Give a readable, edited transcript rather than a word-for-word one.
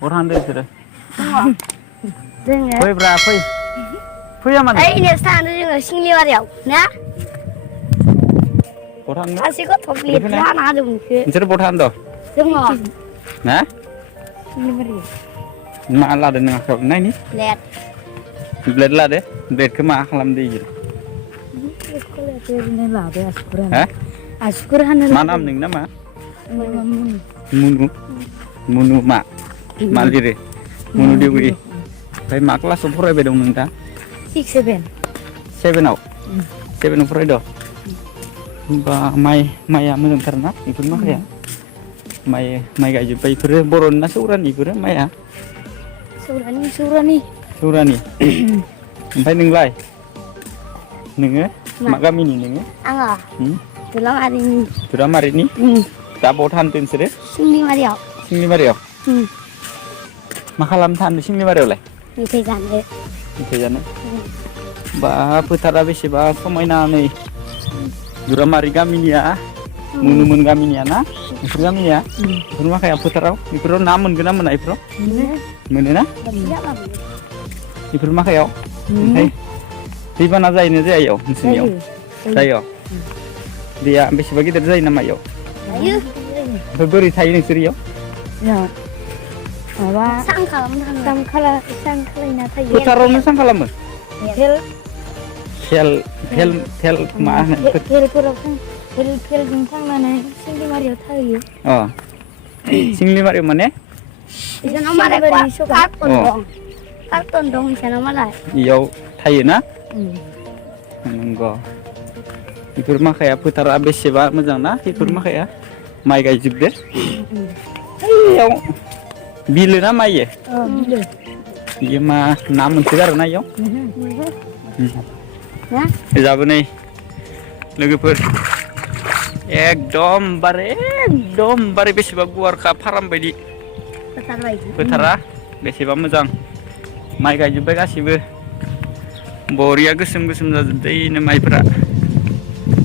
बहा थांदों बिसोरो जोङो फैब्रा फै फैया मानो ओइनोसो थांदों जोङो सिंलिमारियाव ना बहा थांनो सासे गथ' दे ब्लेद फैनाय जाना होदोंमोन इखो नोंसोर बहा थांदों जोङो ना सिंलिमारियाव मा लादों नों आखायाव नायनि ब्लेड ब्लेड लादो ब्लेडखौ मा खालामदो इयो ओरैनो लादो आसुगुर हा हानो आसुगुर हानो मा लादो नाम नोंनि नामा मुनु मुनु मुनु मा लिरो मुनु देउरि ओमफ्राय मा क्लासाव फरायबाय दं नों दा 6 7 सेभेनाव फरायदों होमबा माइआ मोजांथारना बेफोर माखाया माइ गायजोब्बाय बेफोरो बर'नि ना सौरानि बेफोरो माइआ सौरानि सौरानि ओमफ्राय नोंलाय नोङो मा गामिनि नोङो आङो दुलामारिनि दुरामारिनि दा बहा थांदों नोंसोरो सिंलिमारियाव सिंलिमारियाव मा खालामनो थांदों सिंलिमारियावलाय मेथाइ जानो मेथाइ जानो बा फोथारा बेसेबा समायना नै दुरामारि गामिनिया मुनुमोन गामिनिया ना बेफोर गामिनिया बेफोर माखाया फोथाराव बेफोराव ना मोनगोन ना मोना बेफोराव मोनोना बेफोर माखायाव ओमफ्राय दैबाना जायोना जाया इयाव नोंसोरनियाव जायो दैया बेसेबा गिदिर जायो नामा इयाव ओमफ्राय बोरै थायो नोंसोर इयाव माबा सां खालामना थायो फोथारावनो सां खालामो खेल मा होनो फेलजों थांनानै सिंलिमारियाव थाहैयो अ सिंलिमारियाव माने इसानाव मालाय कार्टन दं इसानाव मालाय इयाव थायोना नंगौ बेफोर माखाया फोथारा बेसेबा मोजां ना बेफोर माखाया माइ गायजोबदो ओइयाव बिलो ना मायो बियो मा ना मोनसोगारोना इयाव जाबो नै लोगोफोर एकदमबारे बेसेबा गुवारखा फाराम बायदि फोथारा बेसेबा मोजां माइ गायजोब्बाय गासिबो बरिया गोसोम जाजोबदों माइफोरा